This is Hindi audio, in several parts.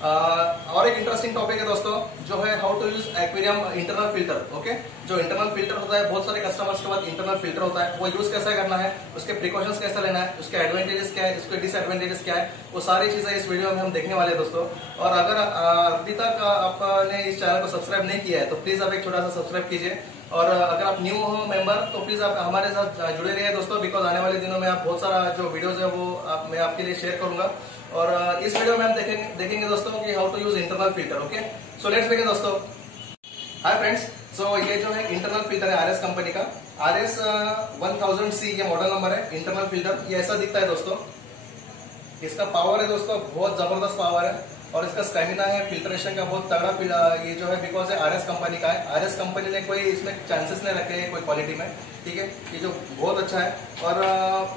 और एक इंटरेस्टिंग टॉपिक है दोस्तों, जो है how to use aquarium internal filter. Okay, जो इंटरनल फिल्टर होता है, बहुत सारे कस्टमर्स के पास इंटरनल फिल्टर होता है, वो यूज कैसे करना है, उसके प्रिकॉशंस कैसे लेना है, उसके एडवांटेजेस क्या है, उसके डिसएडवांटेजेस क्या है, वो सारी चीजें इस वीडियो में हम देखने वाले हैं दोस्तों। और अगर अभी तक आपने इस चैनल को सब्सक्राइब नहीं किया है तो प्लीज आप एक छोटा सा सब्सक्राइब कीजिए। और अगर आप न्यू हो मेंबर तो प्लीज आप हमारे साथ जुड़े रहिए दोस्तों, बिकॉज आने वाले दिनों में आप बहुत सारा जो वीडियोस है वो मैं आपके लिए शेयर करूंगा। और इस वीडियो में हम देखेंगे दोस्तों कि how to use internal filter. Okay, so let's begin दोस्तों। हाय फ्रेंड्स, सो ये जो है इंटरनल फिल्टर है आरएस कंपनी का, RS 1000C ये मॉडल नंबर है। इंटरनल फिल्टर ये ऐसा दिखता है दोस्तों। इसका पावर है दोस्तों, बहुत जबरदस्त पावर है, और इसका स्टेमिना है फिल्ट्रेशन का बहुत तगड़ा। ये जो है बिकॉज है RS कंपनी का है। RS कंपनी ने कोई इसमें चांसेस नहीं रखे हैं कोई क्वालिटी में, ठीक है। ये जो बहुत अच्छा है। और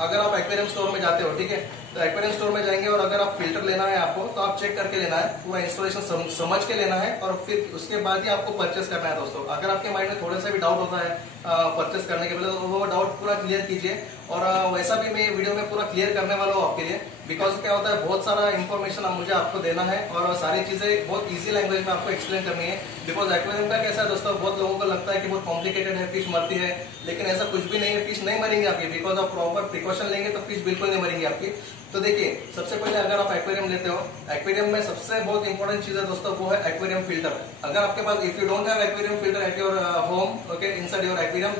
अगर आप एक्वेरियम स्टोर में जाते हो, ठीक है, तो एक्वेरियम स्टोर में जाएंगे और अगर आप फिल्टर लेना है आपको, तो आप चेक करके लेना है, पूरा इंस्टॉलेशन समझ के लेना है, और फिर उसके बाद ही आपको परचेस करना है दोस्तों। अगर आपके माइंड में थोड़ा सा भी डाउट होता है परचेस करने के पहले, तो वो डाउट पूरा क्लियर कीजिए। और वैसा भी मैं वीडियो में पूरा क्लियर करने वाला हूँ आपके लिए, बिकॉज क्या होता है, बहुत सारा इन्फॉर्मेशन मुझे आपको देना है और सारी चीजें बहुत इजी लैंग्वेज में आपको एक्सप्लेन करनी है। बिकॉज एक्वेरियम का कैसा है दोस्तों, बहुत लोगों को लगता है कि बहुत कॉम्प्लिकेटेड है, फिश मरती है, लेकिन ऐसा कुछ भी नहीं है। फिश नहीं मरेंगे आपकी, बिकॉज आप प्रॉपर प्रिकॉशन लेंगे तो फिश बिल्कुल नहीं मरेंगी आपकी। तो देखिए, सबसे पहले अगर आप एक्वेरियम लेते हो, एक्वेरियम में सबसे बहुत इंपॉर्टेंट चीज है दोस्तों, वो है एक्वेरियम फिल्टर। अगर आपके पास, if you don't have aquarium filter at your home, okay, inside your aquarium,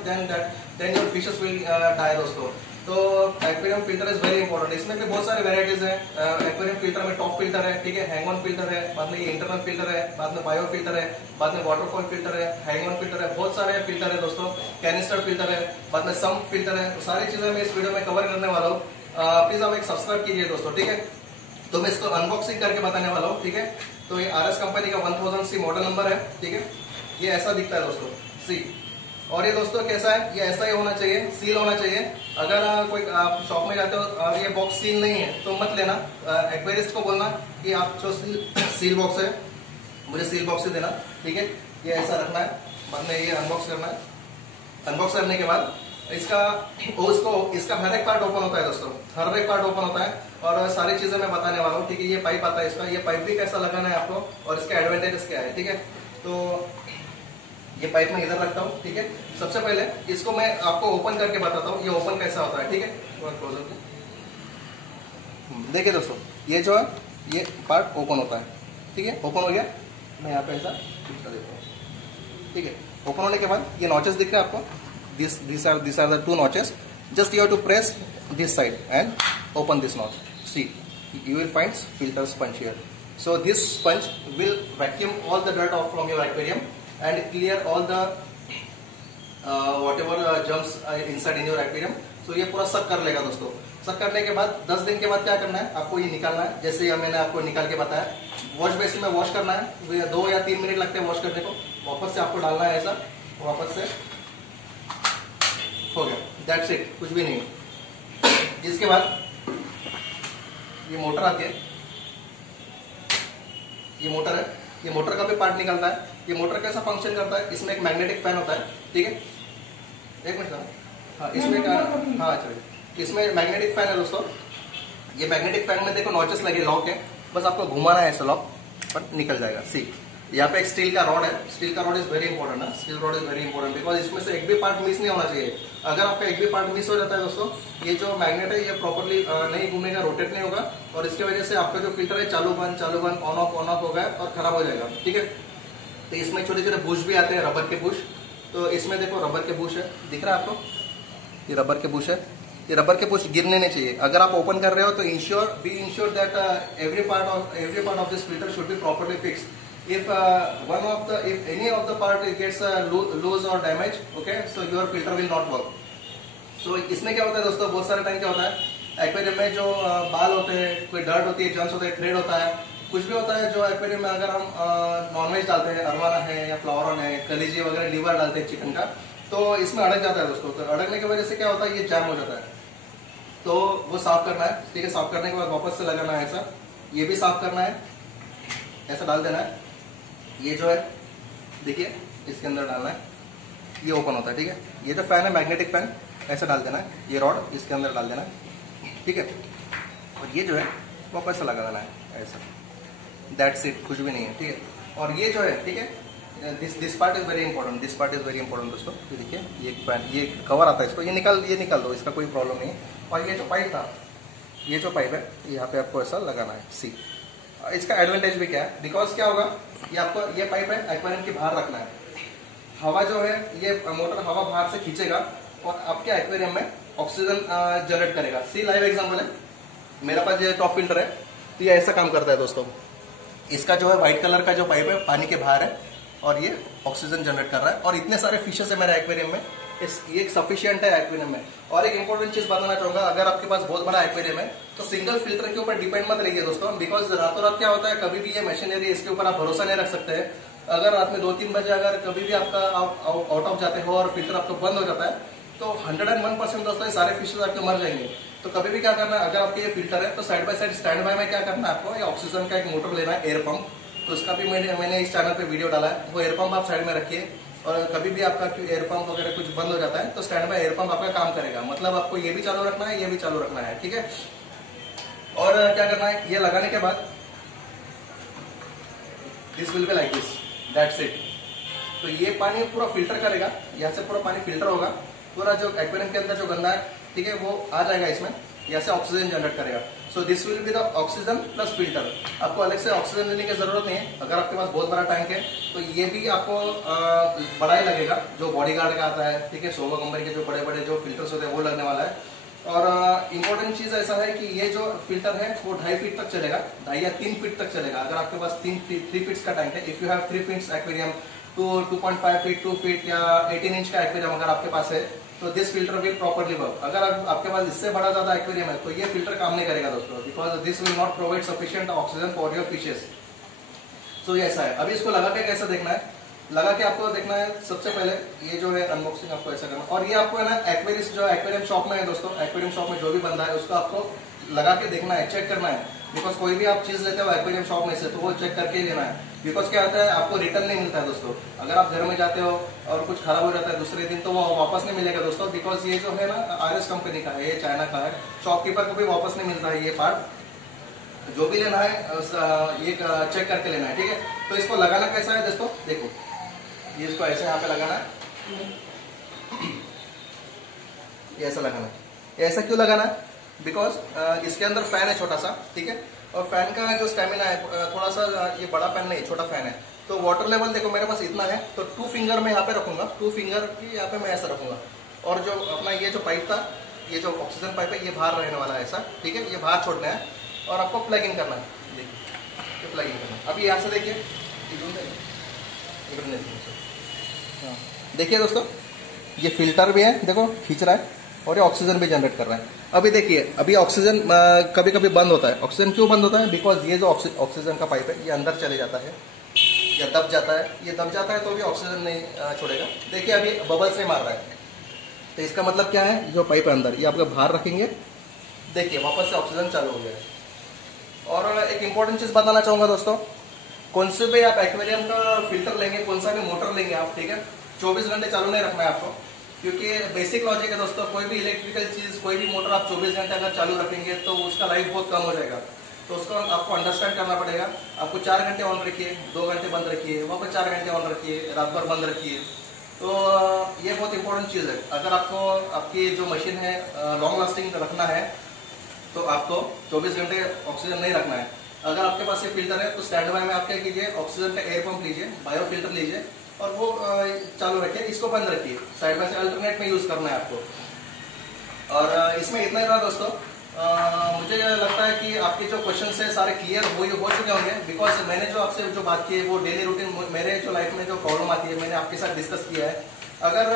then your fishes will die दोस्तों। तो aquarium filter is very important. इसमें भी बहुत सारे वेराइटीज है। एक्वेरियम फिल्टर में टॉप फिल्टर है, ठीक है, हैंग ऑन फिल्टर है, बाद में ये इंटरनल फिल्टर है, बाद में बायो फिल्टर है, बाद में वाटरफॉल फिल्टर है, हैंग ऑन फिल्टर है, बहुत सारे फिल्टर है दोस्तों, कैनिस्टर फिल्टर है, बाद में सम्प फिल्टर है। तो सारी चीजें मैं इस वीडियो में कवर करने वाला हूँ। प्लीज आप एक सब्सक्राइब कीजिए दोस्तों, ठीक है। तो मैं इसको अनबॉक्सिंग करके बताने वाला हूँ, ठीक है। तो ये RS कंपनी का 1000C मॉडल नंबर है, ठीक है। ये ऐसा दिखता है दोस्तों, सी। और ये दोस्तों कैसा है, ये ऐसा ही होना चाहिए, सील होना चाहिए। अगर कोई आप शॉप में जाते हो और ये बॉक्स सील नहीं है तो मत लेना। एक्वेरिस्ट को बोलना कि आप जो सील बॉक्स है मुझे सील बॉक्स से देना, ठीक है। ये ऐसा रखना है, बाद में ये अनबॉक्स करना है। अनबॉक्स करने के बाद इसका हर एक पार्ट ओपन होता है दोस्तों, हर एक पार्ट ओपन होता है, और सारी चीजें मैं बताने वाला हूँ, ठीक है। ये पाइप आता है इसका, ये पाइप भी कैसा लगाना है आपको और इसके एडवांटेजेस क्या है, ठीक है। तो ये पाइप मैं इधर रखता हूँ, ठीक है। सबसे पहले इसको मैं आपको ओपन करके बताता हूँ, ये ओपन कैसा होता है, ठीक है। देखिए दोस्तों, ये जो है ये पार्ट ओपन होता है, ठीक है। ओपन हो गया, मैं यहाँ पे ऐसा देता हूँ, ठीक है। ओपन होने के बाद ये नॉचेस दिख रहे हैं आपको, these are the two notches. Just you have to press this side and open this notch. See, you will find filter sponge here. So this sponge will vacuum all the dirt off from your aquarium and clear all the whatever germs inside in your aquarium. So ये पूरा सक कर लेगा दोस्तों। सक करने के बाद 10 दिन के बाद क्या करना है, आपको ये निकालना है, जैसे ही मैंने आपको निकाल के बताया। वॉश बेसिन में वॉश करना है, 2 या 3 मिनट लगते हैं वॉश करने को। वापस से आपको डालना है ऐसा, वापस से हो गया, दैट्स इट, कुछ भी नहीं। इसके बाद ये मोटर आती है, ये मोटर है, ये मोटर का भी पार्ट निकलता है। ये मोटर कैसा फंक्शन करता है, इसमें एक मैग्नेटिक फैन होता है, ठीक है। एक मिनट, हाँ, इसमें क्या, हाँ चलिए, इसमें मैग्नेटिक फैन है दोस्तों। ये मैग्नेटिक फैन में देखो नॉचेस लगे, लॉक है, बस आपको घुमाना है ऐसा, लॉक पर निकल जाएगा। सी, यहाँ पे एक स्टील का रॉड है। स्टील का रॉड इज वेरी इंपॉर्टेंट है, steel rod is very important, because इसमें से एक भी पार्ट मिस नहीं होना चाहिए। अगर आपका एक भी पार्ट मिस हो जाता है दोस्तों, ये जो मैग्नेट है ये प्रॉपर्ली नहीं घूमेगा, रोटेट नहीं होगा, और इसकी वजह से आपका जो फिल्टर है चालू बंद ऑन ऑफ होगा और खराब हो जाएगा, ठीक है। तो इसमें छोटे छोटे बुश भी आते हैं, रबर के बुश। तो इसमें देखो रबर के बुश है, दिख रहा है आपको, ये रबर के बुश है। ये रबर के बुश गिरने नहीं चाहिए। अगर आप ओपन कर रहे हो तो be ensure that every part of this filter should be properly fixed. If any of the part gets loose or damaged, okay, so your filter will not work. So इसमें क्या होता है दोस्तों, बहुत सारे टाइम क्या होता है एक्वेरियम में, जो बाल होते हैं, कोई डर्ट होती है, जर्म्स होते हैं, थ्रेड होता है, कुछ भी होता है जो एक्वेरियम में अगर हम नॉनवेज डालते हैं, अरवाना है या फ्लावरन है, कलीजी वगैरह, लीवर डालते हैं चिकन का, तो इसमें अड़क जाता है दोस्तों। तो अड़कने की वजह से क्या होता है, ये जैम हो जाता है। तो वो साफ करना है, ठीक है। साफ करने के बाद वापस से लगाना है ऐसा, ये भी साफ करना है, ऐसा डाल देना है। ये जो है देखिए, इसके अंदर डालना है, ये ओपन होता है, ठीक है। ये जो फैन है, मैग्नेटिक फैन, ऐसा डाल देना है, ये रॉड इसके अंदर डाल देना है, ठीक है। और ये जो है वापस से लगा देना है ऐसा। दैट्स इट, कुछ भी नहीं है, ठीक है। और ये जो है, ठीक है, this part is very important, this part is very important दोस्तों। ये देखिए, ये कवर आता है, इसको ये निकाल दो, इसका कोई प्रॉब्लम नहीं है। और ये जो पाइप था, ये जो पाइप है, यहाँ पे आपको ऐसा लगाना है, सी। इसका एडवांटेज भी क्या है, बिकॉज क्या होगा, ये आपको ये पाइप है एक्वेरियम के बाहर रखना है। हवा जो है, ये मोटर हवा बाहर से खींचेगा और आपके एक्वेरियम में ऑक्सीजन जनरेट करेगा। सी, लाइव एग्जांपल है, मेरे पास ये टॉप फिल्टर है, तो ये ऐसा काम करता है दोस्तों। इसका जो है व्हाइट कलर का जो पाइप है पानी के बाहर है और ये ऑक्सीजन जनरेट कर रहा है। और इतने सारे फिशेस है मेरे एक्वेरियम में, ये सफिशिएंट है एक्वेरियम में। और एक इंपॉर्टेंट चीज बताना चाहूंगा, अगर आपके पास बहुत बड़ा एक्वेरियम है तो सिंगल फिल्टर के ऊपर डिपेंड मत रहिए दोस्तों, बिकॉज रातों रात क्या होता है, कभी भी ये मशीनरी, इसके ऊपर आप भरोसा नहीं रख सकते हैं। अगर रात में 2-3 बजे अगर कभी भी आपका आउट ऑफ जाते हो और फिल्टर आपका बंद हो जाता है, तो 101% दोस्तों ये सारे फिशेज आपके मर जाएंगे। तो कभी भी क्या करना है, अगर आपके ये फिल्टर है तो side by side stand by में क्या करना है आपको, ये ऑक्सीजन का एक मोटर लेना है, एयर पंप। तो इसका भी मैंने इस चैनल पे वीडियो डाला है, वो एयर पंप आप साइड में रखिए। और कभी भी आपका एयर पंप वगैरह कुछ बंद हो जाता है तो स्टैंड बाय एयर पंप आपका काम करेगा। मतलब आपको ये भी चालू रखना है, ये भी चालू रखना है, ठीक है। और क्या करना है, ये लगाने के बाद this will be like this, that's it. तो ये पानी पूरा फिल्टर करेगा, यहाँ से पूरा पानी फिल्टर होगा, पूरा जो एक्वेरियम के अंदर जो गंदा है, ठीक है, वो आ जाएगा इसमें, यहाँ से ऑक्सीजन जनरेट करेगा। So this will be the oxygen plus filter. आपको अलग से ऑक्सीजन लेने की जरूरत नहीं है। अगर आपके पास बहुत बड़ा टैंक है तो ये भी आपको बड़ा ही लगेगा, जो बॉडीगार्ड का आता है, ठीक है, सोवा कंपनी के जो बड़े बड़े जो फिल्टर्स होते हैं वो लगने वाला है। और इम्पोर्टेंट चीज ऐसा है कि ये जो फिल्टर है वो 2.5 फीट तक चलेगा, 2.5 या 3 फीट तक चलेगा। अगर आपके पास 3 फीट का टैंक है, if you have 3 feet aquarium, तो 2.5 फीट, 2 फीट या 18 इंच का एक्वेरियम अगर आपके पास है, तो this filter will properly work. अगर आपके पास इससे बड़ा ज्यादा एक्वेरियम है तो ये फिल्टर काम नहीं करेगा दोस्तों, because this will not provide sufficient oxygen for your fishes. So ये ऐसा है। अभी इसको लगा के कैसा देखना है, लगा के आपको देखना है, सबसे पहले ये जो है अनबॉक्सिंग आपको ऐसा करना। और ये आपको है ना एक्वेरियम, जो एक्वेरियम शॉप में है दोस्तों, एक्वेरियम शॉप में जो भी बंदा है उसको आपको लगा के देखना है, चेक करना है। बिकॉज कोई भी आप चीज लेते हो एक्वेरियम शॉप में से तो वो चेक करके ही लेना है। बिकॉज क्या होता है, आपको रिटर्न नहीं मिलता है दोस्तों। अगर आप घर में जाते हो और कुछ खराब हो जाता है दूसरे दिन, तो वो वापस नहीं मिलेगा दोस्तों, बिकॉज ये जो है ना RS कंपनी का है, ये चाइना का है। शॉपकीपर को भी वापस नहीं मिलता है ये पार्ट। जो भी लेना है ये चेक करके लेना है, ठीक है। तो इसको लगाना कैसा है दोस्तों, देखो, ये इसको ऐसे यहाँ पे लगाना है, ये ऐसा लगाना है। ऐसा क्यों लगाना है, बिकॉज इसके अंदर फैन है छोटा सा, ठीक है। और फैन का जो स्टेमिना है थोड़ा सा, ये बड़ा फैन नहीं, छोटा फैन है। तो वाटर लेवल देखो मेरे पास इतना है, तो 2 फिंगर में यहाँ पे रखूंगा, 2 फिंगर की यहाँ पे मैं ऐसा रखूंगा। और जो अपना ये जो पाइप था, ये जो ऑक्सीजन पाइप है, ये बाहर रहने वाला है ऐसा, ठीक है। ये बाहर छोड़ना है और आपको प्लग इन करना है, देखिए प्लग इन करना है। अभी यहाँ से देखिए, देखिए दोस्तों, ये फिल्टर भी है, देखो खींच रहा है, और ये ऑक्सीजन भी जनरेट कर रहा है। अभी देखिए, अभी ऑक्सीजन कभी कभी बंद होता है। ऑक्सीजन क्यों बंद होता है, बिकॉज ये जो ऑक्सीजन का पाइप है ये अंदर चले जाता है या दब जाता है। ये दब जाता है तो भी ऑक्सीजन नहीं छोड़ेगा। देखिए अभी बबल से मार रहा है, तो इसका मतलब क्या है, जो पाइप है अंदर, ये आपका बाहर रखेंगे, देखिए वापस से ऑक्सीजन चालू हो गया है। और एक इंपॉर्टेंट चीज बताना चाहूंगा दोस्तों, कौन से भी आप एक्वेरियम का फिल्टर लेंगे, कौन सा भी मोटर लेंगे आप, ठीक है, 24 घंटे चालू नहीं रखना है आपको। क्योंकि बेसिक लॉजिक है दोस्तों, कोई भी इलेक्ट्रिकल चीज, कोई भी मोटर आप 24 घंटे अगर चालू रखेंगे तो उसका लाइफ बहुत कम हो जाएगा। तो उसको आपको अंडरस्टैंड करना पड़ेगा। आपको 4 घंटे ऑन रखिए, 2 घंटे बंद रखिए, वापस 4 घंटे ऑन रखिए, रात भर बंद रखिए। तो ये बहुत इंपॉर्टेंट चीज है। अगर आपको आपकी जो मशीन है लॉन्ग लास्टिंग रखना है तो आपको 24 घंटे ऑक्सीजन नहीं रखना है। अगर आपके पास ये फिल्टर है तो स्टैंड बाय में आप क्या कीजिए, ऑक्सीजन का एयर पंप लीजिए, बायो फिल्टर लीजिए और वो चालू रखिए, इसको बंद रखिए, साइड बाय साइड अल्टरनेट में यूज करना है आपको। और इसमें इतना ही था दोस्तों। मुझे लगता है कि आपके जो क्वेश्चन है सारे क्लियर हो चुके होंगे, बिकॉज मैंने जो आपसे जो बात की है वो डेली रूटीन मेरे जो लाइफ में जो प्रॉब्लम आती है मैंने आपके साथ डिस्कस किया है। अगर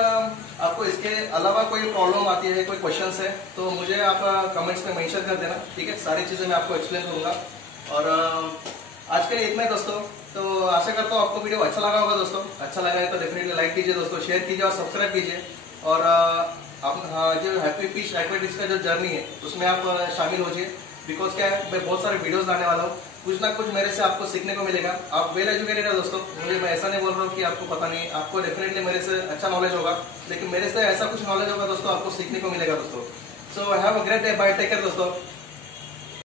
आपको इसके अलावा कोई प्रॉब्लम आती है, कोई क्वेश्चन है, तो मुझे आप कमेंट्स में मेंशन कर देना, ठीक है। सारी चीजें मैं आपको एक्सप्लेन करूंगा। और आज के लिए इतना ही दोस्तों। तो आशा करता हूँ आपको वीडियो अच्छा लगा होगा दोस्तों। अच्छा लगा है तो डेफिनेटली लाइक कीजिए दोस्तों, शेयर कीजिए और सब्सक्राइब कीजिए। और आप जो हैप्पी फिश एक्वेटिक्स का जो जर्नी है उसमें आप शामिल हो जाइए। बिकॉज क्या है, मैं बहुत सारे वीडियोस लाने वाला हूँ, कुछ ना कुछ मेरे से आपको सीखने को मिलेगा। आप वेल एजुकेटेड है दोस्तों, मैं ऐसा नहीं बोल रहा हूँ कि आपको पता नहीं, आपको डेफिनेटली मेरे से अच्छा नॉलेज होगा, लेकिन मेरे से ऐसा कुछ नॉलेज होगा दोस्तों आपको सीखने को मिलेगा दोस्तों। So have a great day, bye, take care दोस्तों।